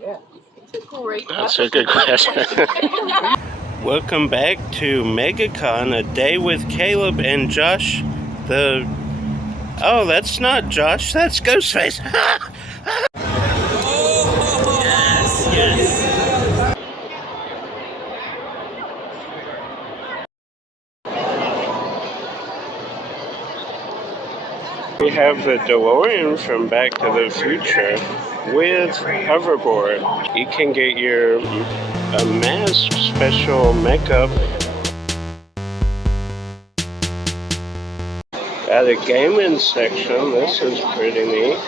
Yeah, it's a great question. That's a good question. Welcome back to Megacon, a day with Caleb and Josh. Oh, that's not Josh, that's Ghostface. Yes. We have the DeLorean from Back to the Future with hoverboard. You can get your a mask special makeup at a gaming section. This is pretty neat.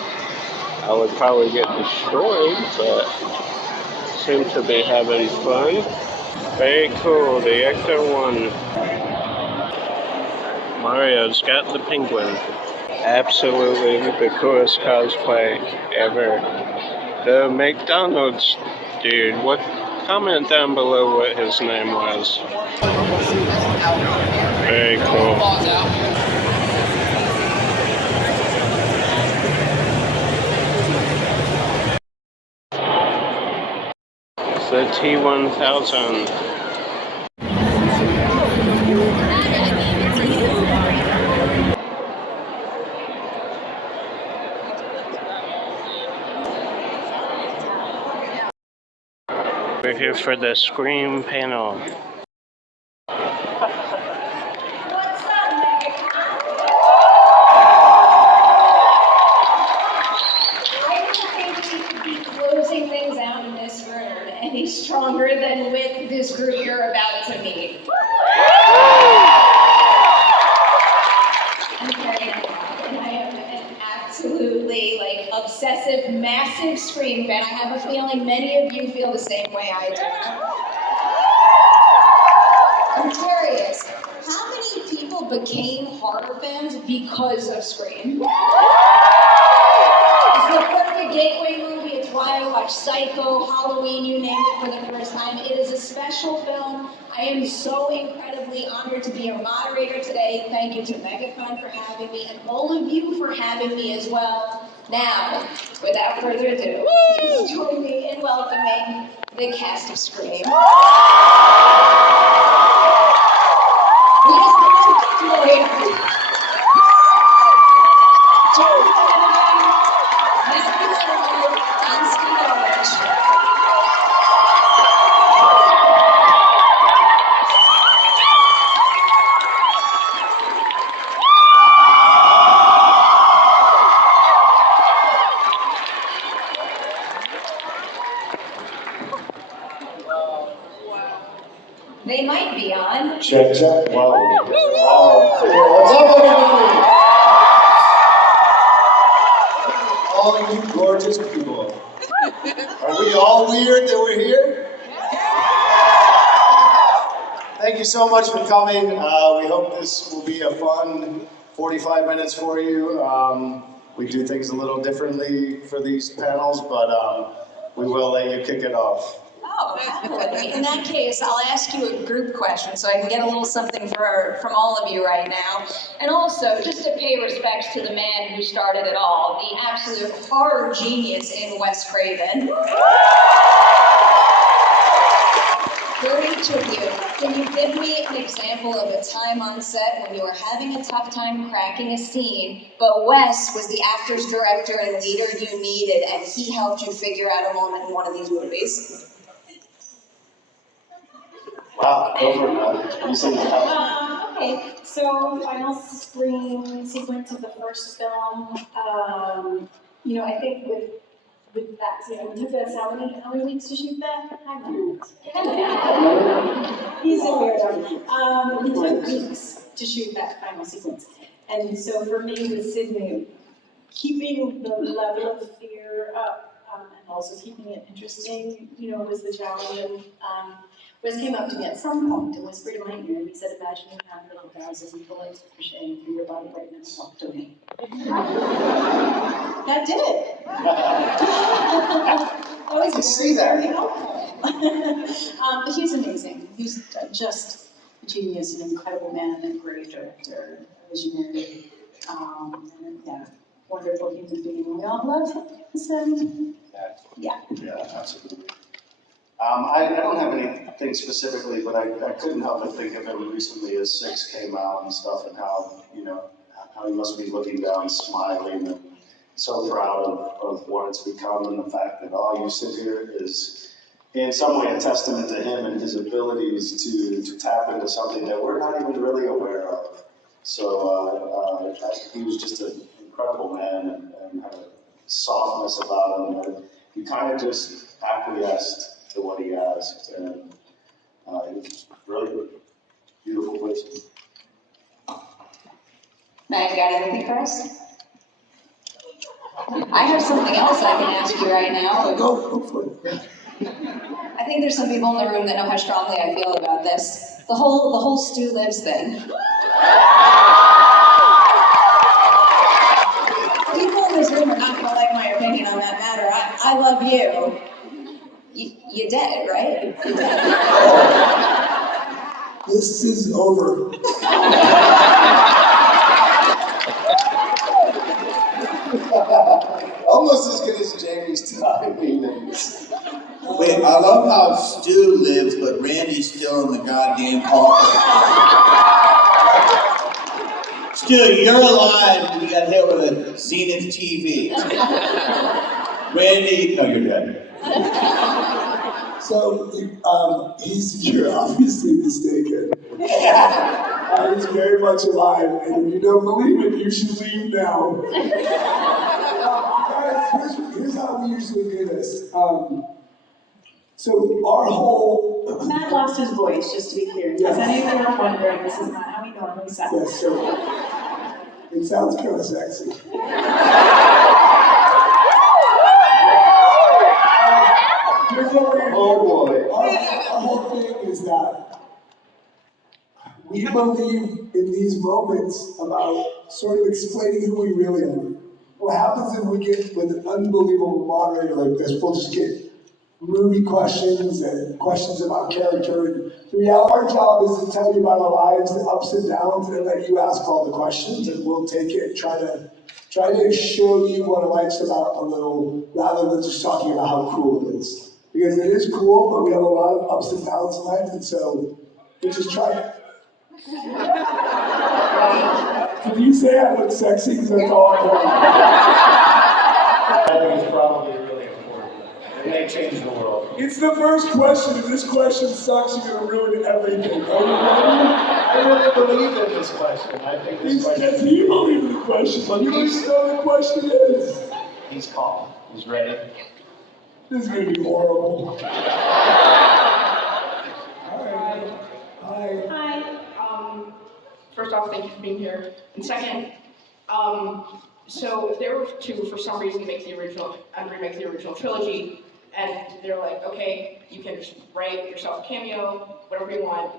I would probably get destroyed, but seem to be having fun. Very cool, the Ecto 1. Mario's got the penguin. Absolutely the coolest cosplay ever. The McDonald's dude, comment down below what his name was. Very cool. It's the T1000. We're here for the Scream panel. Closing things out in this room any stronger than with this group you're about to meet. I'm very involved, and I am an absolutely obsessive, massive Scream fan. I have a feeling many of you feel the same way I do. I'm curious, how many people became horror fans because of Scream? It's the perfect gateway movie. It's why I watch Psycho, Halloween, you name it, for the first time. It is a special film. I am so incredibly honored to be a moderator today. Thank you to Megacon for having me, and all of you for having me as well. Now, without further ado, please join me in welcoming the cast of Scream. We have They might be on. Check, check. Wow. What's up, everybody? All you gorgeous people. Are we all weird that we're here? Thank you so much for coming. We hope this will be a fun 45 minutes for you. We do things a little differently for these panels, but we will let you kick it off. Oh, happily. In that case, I'll ask you a group question so I can get a little something from all of you right now. And also, just to pay respects to the man who started it all, the absolute horror genius in Wes Craven. For each of you, can you give me an example of a time on set when you were having a tough time cracking a scene, but Wes was the actor's director and leader you needed, and he helped you figure out a moment in one of these movies? Wow, go for it. You say Okay, so final screen sequence of the first film. I think with that, we took us how many weeks to shoot that? I don't know. He's a weird one. It took weeks to shoot that final sequence, and so for me with Sydney, keeping the level of fear up and also keeping it interesting, was the challenge. And Wes came up to me at some point and whispered in my ear, and he said, "Imagine you have little 1,000 bullets pushing through your body right now, and talk to me." That did it. I was see that. very helpful. But he's amazing. He's just a genius, an incredible man, a great director, a visionary. And yeah, wonderful human being. We all love him. Yeah. Yeah, absolutely. I don't have anything specifically, but I couldn't help but think of him recently as Six came out and stuff, and how, how he must be looking down, smiling, and so proud of what it's become, and the fact that all you sit here is in some way a testament to him and his abilities to tap into something that we're not even really aware of. So he was just an incredible man and had a softness about him that he kind of just acquiesced to what he asked, and it was really beautiful person. Matt, you got anything for us? I have something else I can ask you right now. Go for it. I think there's some people in the room that know how strongly I feel about this. The whole Stu Lives thing. People in this room are not gonna like my opinion on that matter. I love you. You dead, right? You dead. This is over. Almost as good as Jamie's timing. Wait, I love how Stu lives, but Randy's still in the goddamn coffin. Stu, you're alive. We got hit with a Zenith TV. Randy, no, you're dead. So, you're obviously mistaken. He's very much alive, and if you don't believe it, you should leave now. Guys, here's how we usually do this. So our whole... Matt lost his voice, just to be clear. In case any of you are wondering, this is not how he normally sounds. Yes, so it sounds kind of sexy. Here's what we're gonna do. Oh boy. Our whole thing is that we believe in these moments about sort of explaining who we really are. What happens if we get with an unbelievable moderator like this, we'll just get movie questions and questions about character. And the reality, our job is to tell you about our lives, the ups and downs, and let you ask all the questions, and we'll take it and try to show you what life's about a little, rather than just talking about how cool it is. Because it is cool, but we have a lot of ups and downs in life, and so we just try. Can you say I look sexy? Because that's all I want. I think it's probably really important. It may change the world. It's the first question. If this question sucks, you're going to ruin everything. Are you ready? I really believe in this question. I think this question. Yes, you believe in the question, but you don't even know what the question is. He's calm. He's ready. This is going to be horrible. Hi. Hi. First off, thank you for being here. And second, so if they were to, for some reason, remake the original trilogy, and they're like, okay, you can just write yourself a cameo, whatever you want,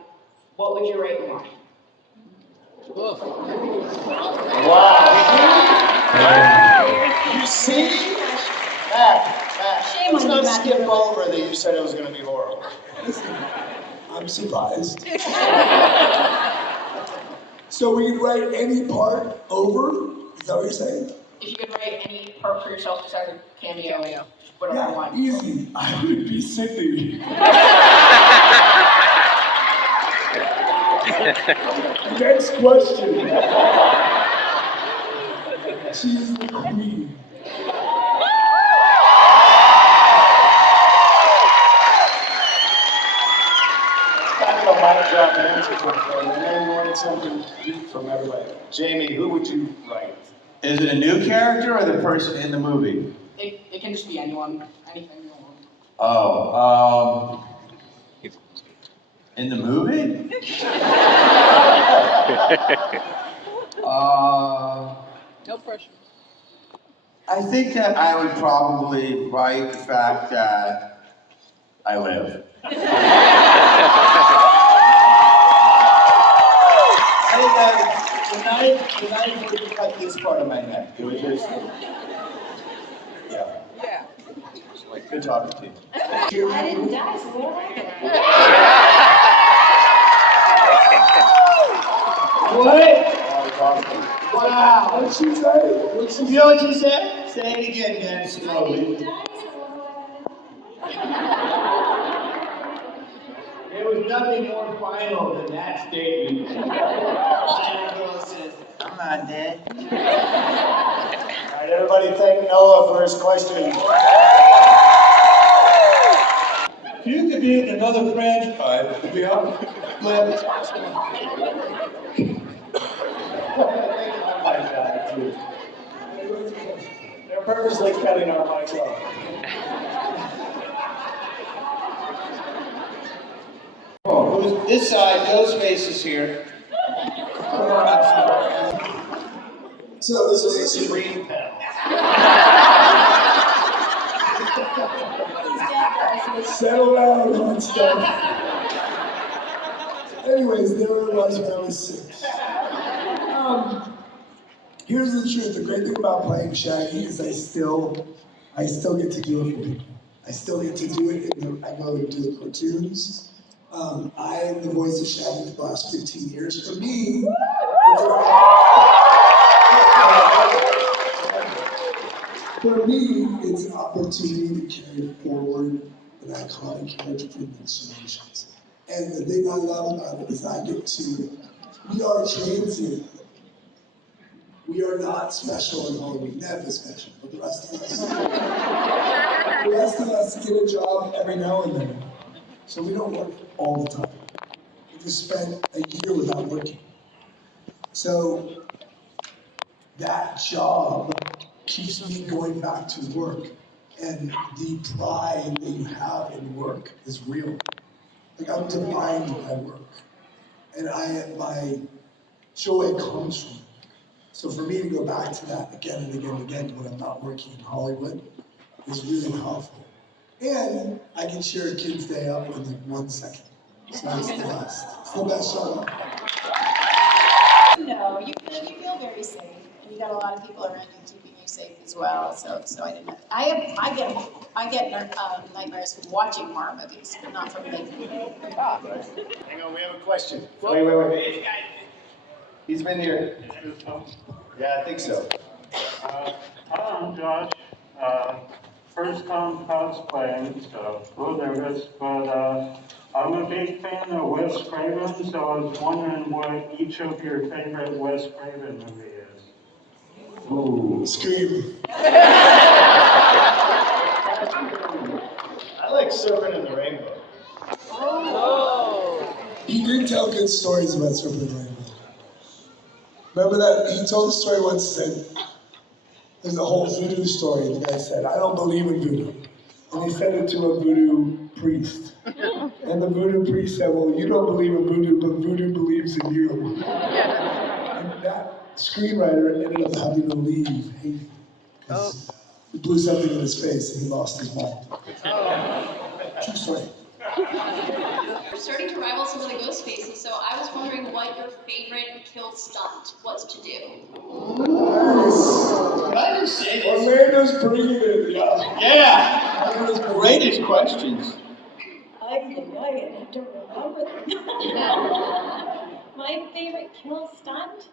what would you write and why? Wow. You see? Matt, Shame let's on you, not Matt. skip over that you said it was going to be horrible. I'm surprised. So we can write any part over? Is that what you're saying? If you could write any part for yourself besides a cameo, whatever you Yeah, want. easy. I would be Sydney. Next question. She's the queen. Kind of a mic drop answer, and then you wanted something deep from everybody. Jamie, who would you write? Is it a new character or the person in the movie? It can just be anyone, anything you want. Oh, in the movie? No pressure. I think that I would probably write the fact that I live. Tonight we can cut this part of my neck. It was just, yeah. Good talking to you. I didn't die, so what am I What? That was awesome. Wow. What'd she say? You know what you said? Say it again, man, slowly. There was nothing more final than that statement. Santa Claus says, I'm not dead. All right, everybody thank Noah for his question. If you could be in another franchise, to be on flip. They're purposely cutting our mics off. Oh, who's this side? Ghostface is here. Come on up. So this is a Supreme panel. Settle down on stuff. Anyways, there I was when I was 6. Here's the truth. The great thing about playing Shaggy is I still get to do it for people. I still get to do it I go and do the cartoons. I am the voice of Shaggy for the last 15 years. For me, it's an opportunity to carry forward an iconic character for the next generations. And the thing I love about it is we are transient. We are not special in Hollywood, never special, but the rest of us get a job every now and then. So we don't work all the time. We just spent a year without working. So that job keeps me going back to work. And the pride that you have in work is real. Like I'm defined by work. And my joy comes from it. So for me to go back to that again and again and again when I'm not working in Hollywood is really powerful. And I can cheer a kid's day up in like 1 second. So it's the best. It's the best show. No, you feel very safe, and you got a lot of people around you keeping you safe as well. So I didn't. I get nightmares from watching horror movies, but not from making them. Hang on, we have a question. Wait. He's been here. Yeah, I think so. Hello, I'm Josh. First time cosplaying, so a little nervous, but I'm a big fan of Wes Craven, so I was wondering what each of your favorite Wes Craven movie is. Ooh, Scream. I like Serpent in the Rainbow. He did tell good stories about Serpent in the Rainbow. Remember that? He told a story once, said, there's a whole voodoo story. The guy said, I don't believe in voodoo. And he said it to a voodoo priest. And the voodoo priest said, well, you don't believe in voodoo, but voodoo believes in you. And that screenwriter ended up having to leave Haiti. Because he blew something in his face and he lost his mind. True story. We're starting to rival some of the ghost faces, so I was wondering what your favorite kill stunt was to do. Can I just say this? Orlando's bringing it, yeah. Yeah! One of the greatest questions. I have to remember them. My favorite kill stunt?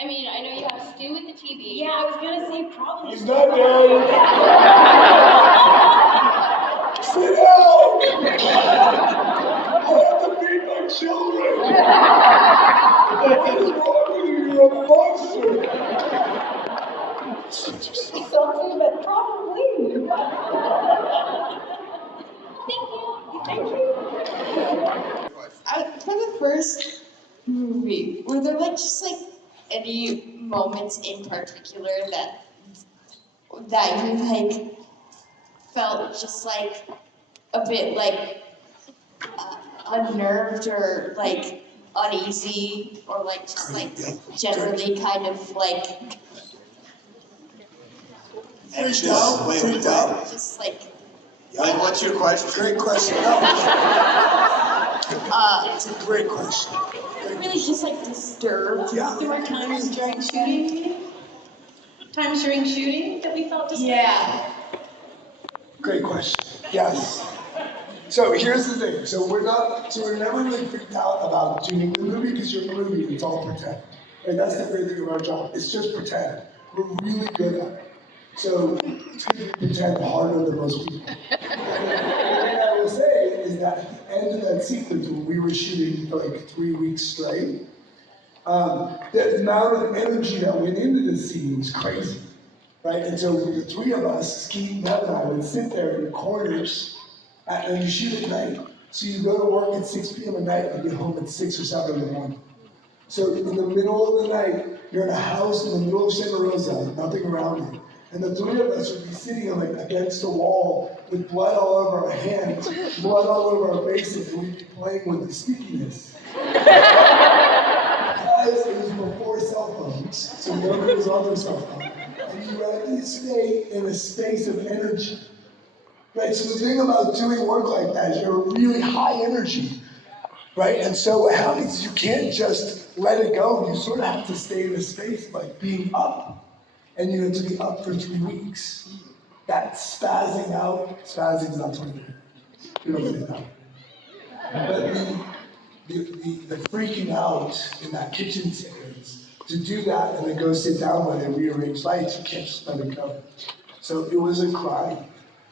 I mean, I know you have Stu with the TV. Yeah, I was gonna say probably. He's not dead. Sit down! I have to feed my children! What is wrong with you? You're a monster! Something, but probably. Thank you. For the first movie, were there just any moments in particular that you felt just a bit unnerved or uneasy or generally kind of Freaked out? Freaked out? just What's your question? Great question. It's a great question. really just disturbed. Yeah. There were times during shooting that we felt disturbed. Yeah. Great question. Yes. So here's the thing. So we're never really freaked out about doing the movie because you're a movie, it's all pretend. And that's the great thing about our job. It's just pretend. We're really good at it. So it's because we pretend harder than most people. And what I will say is that at the end of that sequence, when we were shooting for like 3 weeks straight, the amount of energy that went into the scene was crazy, right? And so the three of us, Skeet, Ned, and I would sit there in the corners, and you shoot at night. So you go to work at 6 p.m. at night and get home at 6 or 7 in the morning. So in the middle of the night, you're in a house in the middle of Santa Rosa, nothing around you. And the three of us would be sitting like against a wall with blood all over our hands, blood all over our faces, and we'd be playing with the stickiness. Because it was before cell phones, so nobody was on their cell phone. And you had to stay in a space of energy. Right? So the thing about doing work like that is you're really high energy. Right? And so what happens is you can't just let it go. You sort of have to stay in a space like being up. And you have to be up for 3 weeks. That spazzing out, spazzing is not 20 minutes. You don't say that. But the freaking out in that kitchen sequence, to do that and then go sit down when they rearrange lights, you can't just let it go. So it was a crime,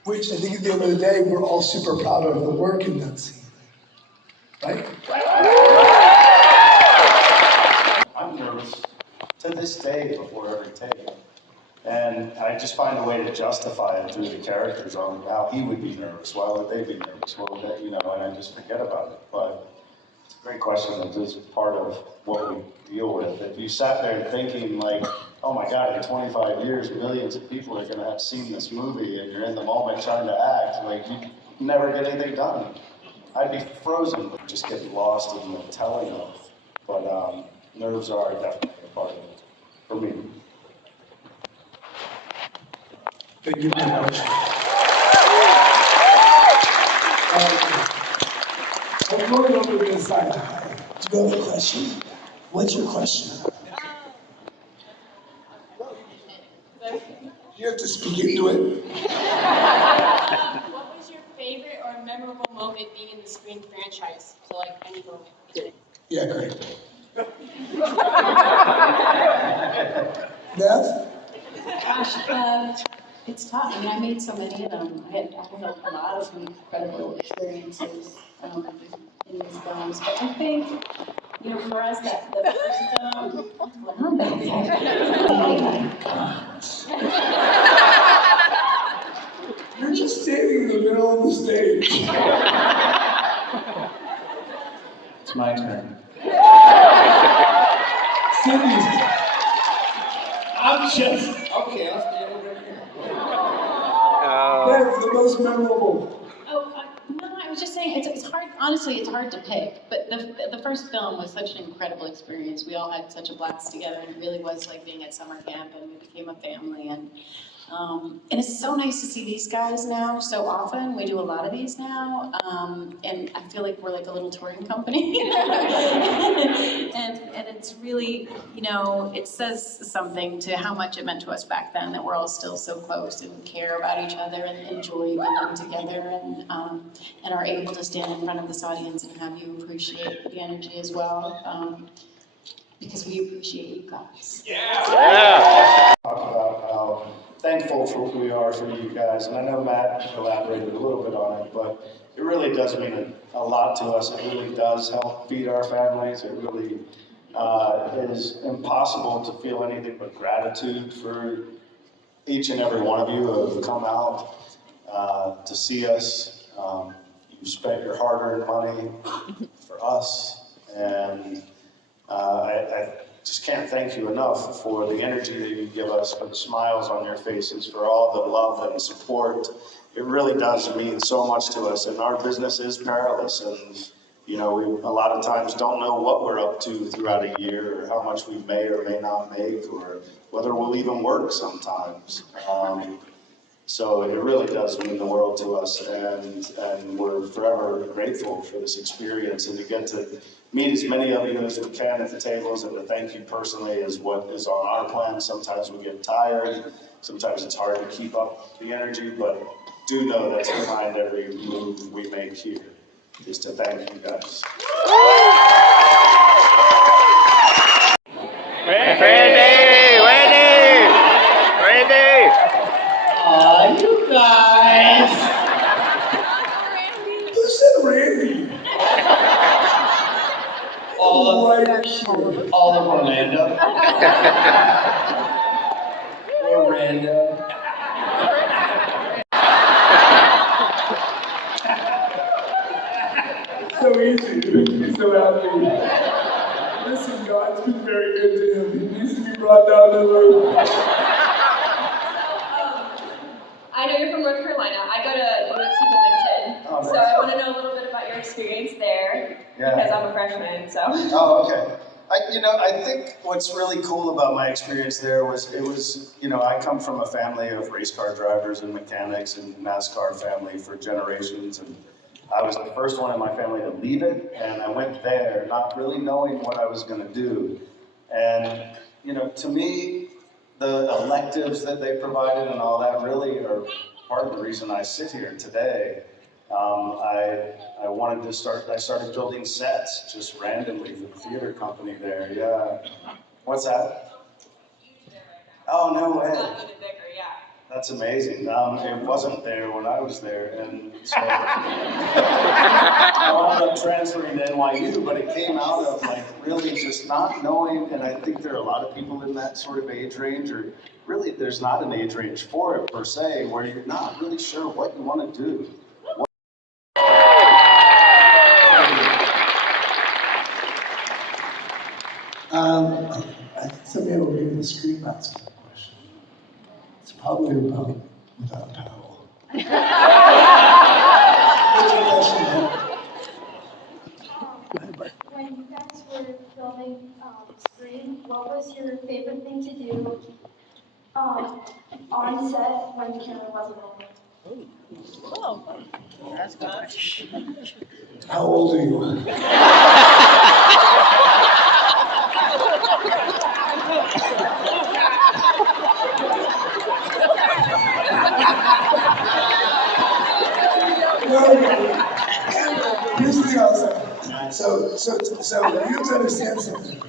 which I think at the end of the day, we're all super proud of the work in that scene. Right? I'm nervous to this day before every take. And I just find a way to justify it through the characters on how he would be nervous. Why would they be nervous? What would they, and I just forget about it. But it's a great question. It is part of what we deal with. If you sat there thinking like, oh my God, in 25 years, millions of people are gonna have seen this movie and you're in the moment trying to act, like you never get anything done. I'd be frozen, just getting lost in the telling of it. But nerves are definitely a part of it, for me. Thank you very much. I'm going over to this side. Do you have a question? What's your question? You have to speak into it. What was your favorite or memorable moment being in the Scream franchise? So like any moment. Yeah, great. Beth? Gosh, it's tough. I mean, I made so many of them. I had a lot of incredible experiences in these films. But I think, for us, the first film, oh my God. You're just standing in the middle of the stage. It's my turn. Cindy's. I'm just, okay, I'll stand over here. That's the most memorable. No, I was just saying, it's hard, honestly, it's hard to pick, but the first film was such an incredible experience. We all had such a blast together, and it really was like being at summer camp, and we became a family, and it's so nice to see these guys now so often. We do a lot of these now, and I feel like we're like a little touring company. and it's really, it says something to how much it meant to us back then that we're all still so close and care about each other and enjoy being together and are able to stand in front of this audience and have you appreciate the energy as well. Because we appreciate you guys. Talk about how thankful we are for you guys, and I know Matt elaborated a little bit on it, but it really does mean a lot to us. It really does help feed our families. It really is impossible to feel anything but gratitude for each and every one of you who have come out to see us. You've spent your hard-earned money for us, and I just can't thank you enough for the energy that you give us, for the smiles on your faces, for all the love and support. It really does mean so much to us, and our business is perilous, and we a lot of times don't know what we're up to throughout a year, or how much we may or may not make, or whether we'll even work sometimes. So it really does mean the world to us, and we're forever grateful for this experience, and to get to meet as many of you as we can at the tables, and to thank you personally is what is on our plan. Sometimes we get tired, sometimes it's hard to keep up the energy, but do know that's behind every move we make here, is to thank you guys. guys. Who said Randy? All of Orlando. Orlando. So easy. He's so happy. Listen, God's been very good to him. He needs to be brought down to the roof. I know you're from North Carolina. I go to UNC Wilmington. Oh, nice. So I want to know a little bit about your experience there. Yeah. Because I'm a freshman, so. Oh, okay. I think what's really cool about my experience there was, I come from a family of race car drivers and mechanics and NASCAR family for generations, and I was the first one in my family to leave it, and I went there not really knowing what I was going to do. And, to me, the electives that they provided and all that really are part of the reason I sit here today. I started building sets just randomly for the theater company there, yeah. What's that? Oh, no way. That's amazing. It wasn't there when I was there, and so I wound up transferring to NYU, but it came out of really just not knowing, and I think there are a lot of people in that sort of age range, or really there's not an age range for it per se, where you're not really sure what you want to do. I think somebody will read the screen basket question. It's probably about without towel. What's your question, man? When you guys were filming Scream, what was your favorite thing to do on set when the camera wasn't rolling? That's good. How old are you? Here's the thing I'll say. So you have to understand something.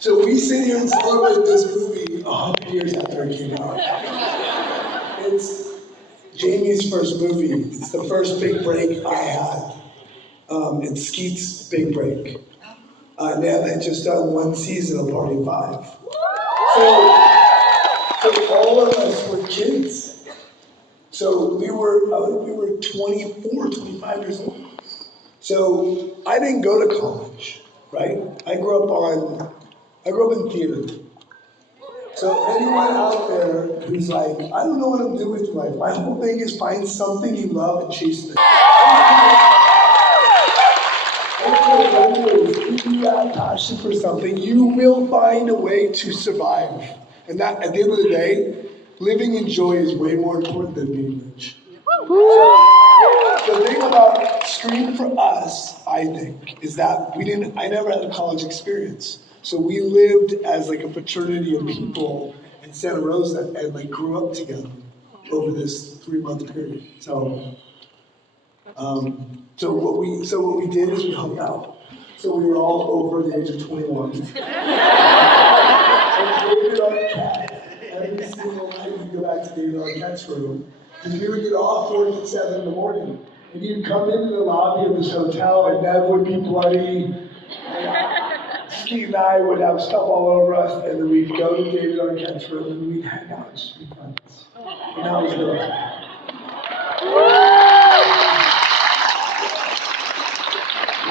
So we sit here and celebrate this movie 100 years after it came out. It's Jamie's first movie. It's the first big break I had. It's Skeet's big break. Nav had just done one season of Party of Five. So all of us were kids. So we were 24, 25 years old. So I didn't go to college, right? I grew up in theater. So anyone out there who's like, I don't know what I'm doing with life. My whole thing is find something you love and chase it. If you have passion for something, you will find a way to survive. And that, at the end of the day, living in joy is way more important than being rich. So the thing about Scream for us, I think, is that I never had a college experience. So we lived as a fraternity of people in Santa Rosa and grew up together over this 3-month period. So what we did is we hung out. So we were all over the age of 21. And David Arquette, every single night we'd go back to David Arquette's room, because we would get off work at 7 in the morning. And you'd come into the lobby of this hotel and Nev would be bloody. Skeet and I would have stuff all over us, and then we'd go to David Arquette's room and we'd hang out and just be friends. And that was really fun.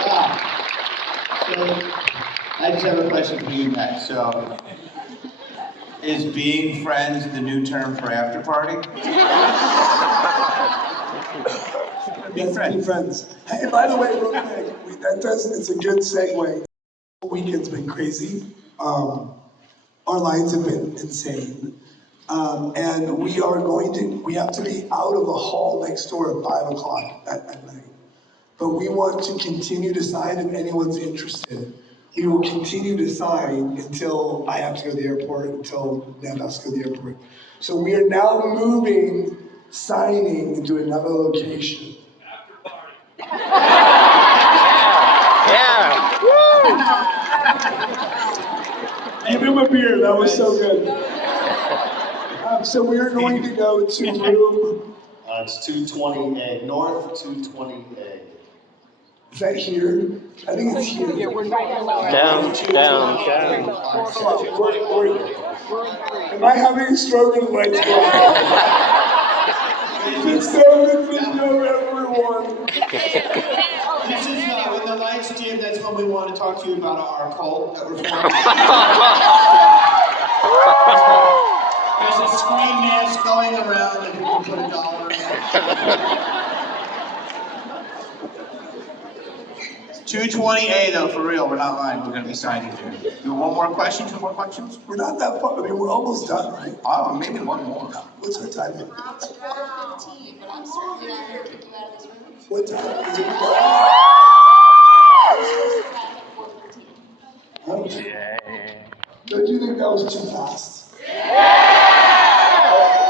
Wow. So, I just have a question for you guys. So, is being friends the new term for after party? Being friends. Hey, by the way, real quick, it's a good segue. The weekend's been crazy. Our lines have been insane. And we have to be out of the hall next door at 5 o'clock at night. But we want to continue to sign if anyone's interested. We will continue to sign until I have to go to the airport, until Nev has to go to the airport. So we are now moving signing into another location. Yeah. Give him a beer, that was so good. So we are going to go to room, It's 220A, north 220A. is that here? I think it's here. Down. Okay, am I having a stroke of lights going Just so that we know everyone. This is, when the lights dim, that's when we want to talk to you about our cult that we're forming. There's a screen mask going around and people put $1 in. 220A though, for real, we're not lying, we're gonna be signing there. Do one more question, 2 more questions? We're not that far, I mean, we're almost done, right? Oh, maybe one more. What's our time? It's 4:15, but I'm certainly not gonna kick you out of this room. What time is it? Okay. Don't you think that was too fast?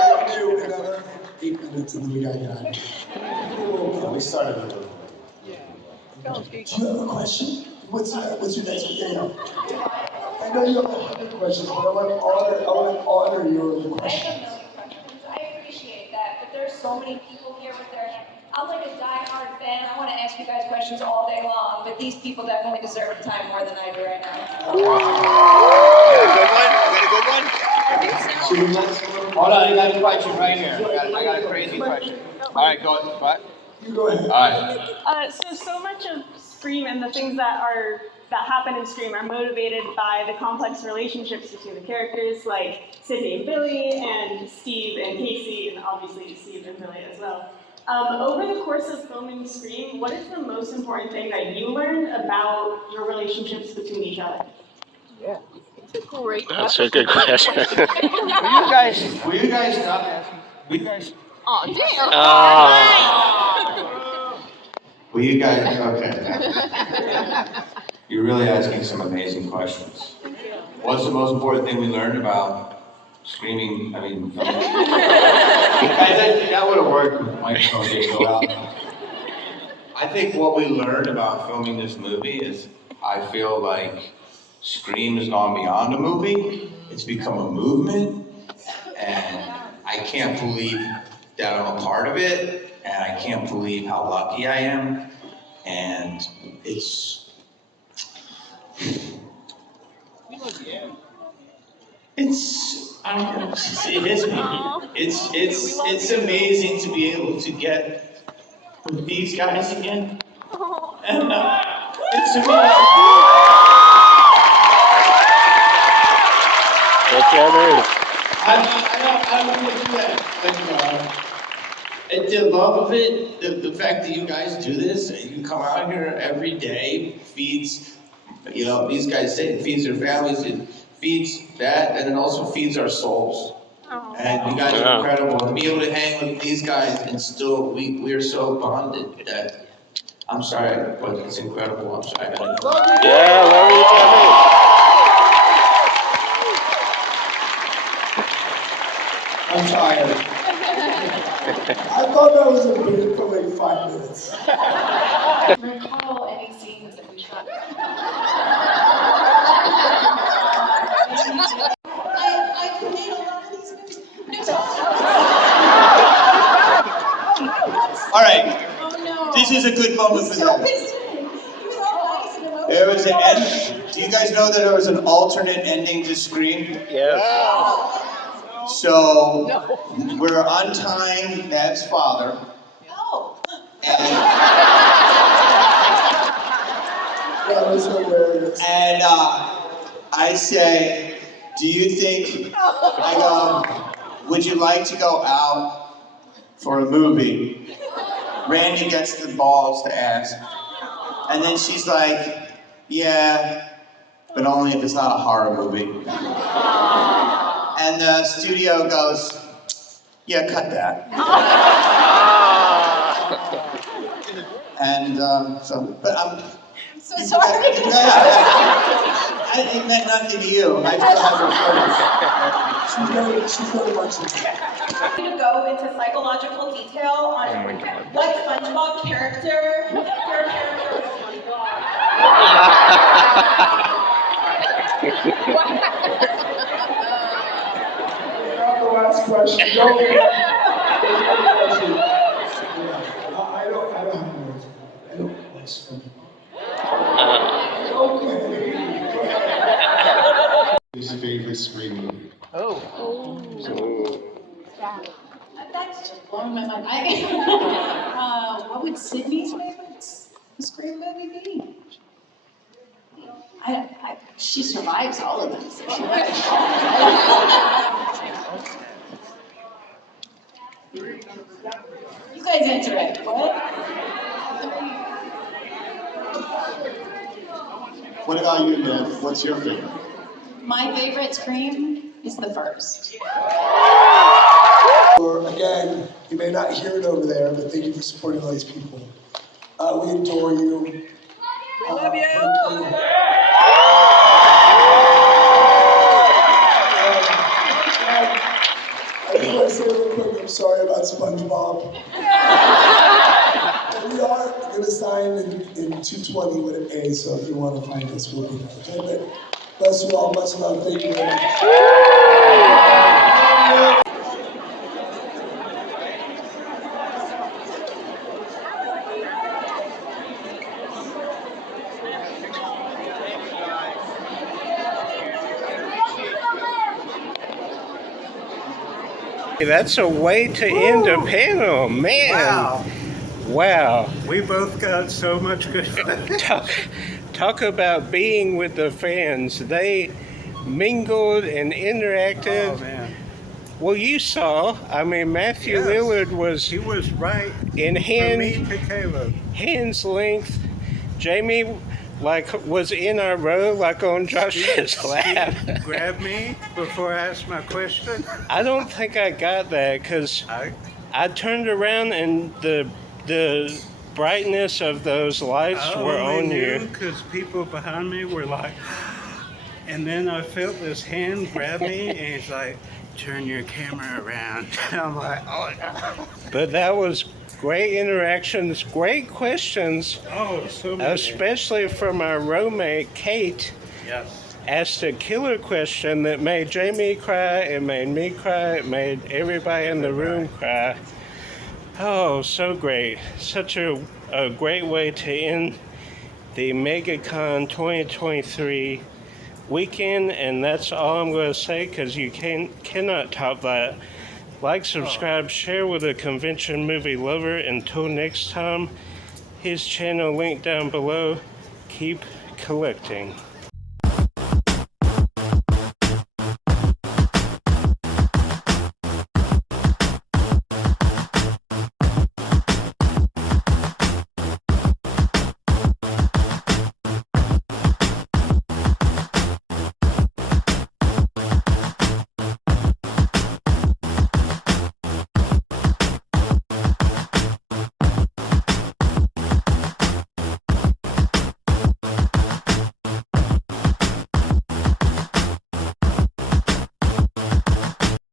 We'll do another 8 minutes and then we gotta get out of here. We started a little. Do you have a question? What's your next thing? I know you have 100 questions, but I want to honor your question. I appreciate that, but there's so many people here with their, I'm like a die-hard fan, I want to ask you guys questions all day long, but these people definitely deserve the time more than I do right now. Hold on, I got a question right here. I got a crazy question. All right, go ahead. What? You go ahead. All right. So much of Scream and the things that happen in Scream are motivated by the complex relationships between the characters, like Sydney and Billy, and Steve and Casey, and obviously Steve and Billy as well. Over the course of filming Scream, what is the most important thing that you learned about your relationships between each other? Yeah. It's a great That's a good question. Will you guys stop asking? Will you guys? Oh, damn. Will you guys? Okay. You're really asking some amazing questions. What's the most important thing we learned about screaming? I mean, guys, that would have worked with microphone didn't go out. I think what we learned about filming this movie is I feel like Scream has gone beyond a movie. It's become a movement, and I can't believe that I'm a part of it, and I can't believe how lucky I am, and I don't know, it hits me. It's amazing to be able to get with these guys again, and it's amazing. I don't want to do that. Like, the love of it, the fact that you guys do this, and you come out here every day, feeds, these guys say it feeds their families, it feeds that, and it also feeds our souls. And you guys are incredible. To be able to hang with these guys and still, we are so bonded that, I'm sorry, but it's incredible. I'm sorry. Yeah, love you, Tommy. I'm tired. I thought that was a bit for like 5 minutes. Recall any scenes that we shot. I made a lot of these movies. All right, Oh no. this is a good moment for So them. pissed at him. He was all nice and emotional. There was an end. Do you guys know that there was an alternate ending to Scream? Yes. So we're untying Ned's father, Oh. and That was hilarious. I say, do you think? I go, would you like to go out for a movie? Randy gets the balls to ask, and then she's like, yeah, but only if it's not a horror movie. And the studio goes, yeah, cut that. And but I'm So sorry. it meant nothing to you. I still have her She's very much To go into psychological detail on what SpongeBob character, your character is SpongeBob. the last question. question. No. I don't have words. I don't like SpongeBob. His favorite Scream movie. That's just blowing my mind. What would Sydney's favorite Scream movie be? She survives all of them, so she must. You guys answer it. What about you, Nev? What's your favorite? My favorite Scream is the first. Or again, you may not hear it over there, but thank you for supporting all these people. We adore you. We love you. I just want to say real quick, I'm sorry about SpongeBob. And we are going to sign in 220 when it pays, so if you want to find us, we'll be there. Okay, but bless you all, much love, thank you very much. That's a way to end a panel, man. Wow. We both got so much good footage. Talk about being with the fans. They mingled and interacted. Oh, man. Well, you saw. I mean, Matthew Lillard was. He was right in from me to Caleb. Hands length. Jamie, was in our row, on Josh's lap. Grab me before I ask my question. I don't think I got that because I turned around and the brightness of those lights were on you. Because people behind me were like, and then I felt this hand grab me, and he's like, turn your camera around. And I'm like, oh no. But that was great interactions, great questions. Oh, so many. Especially from our roommate, Kate. Yes. Asked a killer question that made Jamie cry, it made me cry, it made everybody in the room cry. Oh, so great. Such a great way to end the Megacon 2023 weekend, and that's all I'm going to say because you cannot top that. Like, subscribe, share with a convention movie lover. Until next time, his channel link down below. Keep collecting.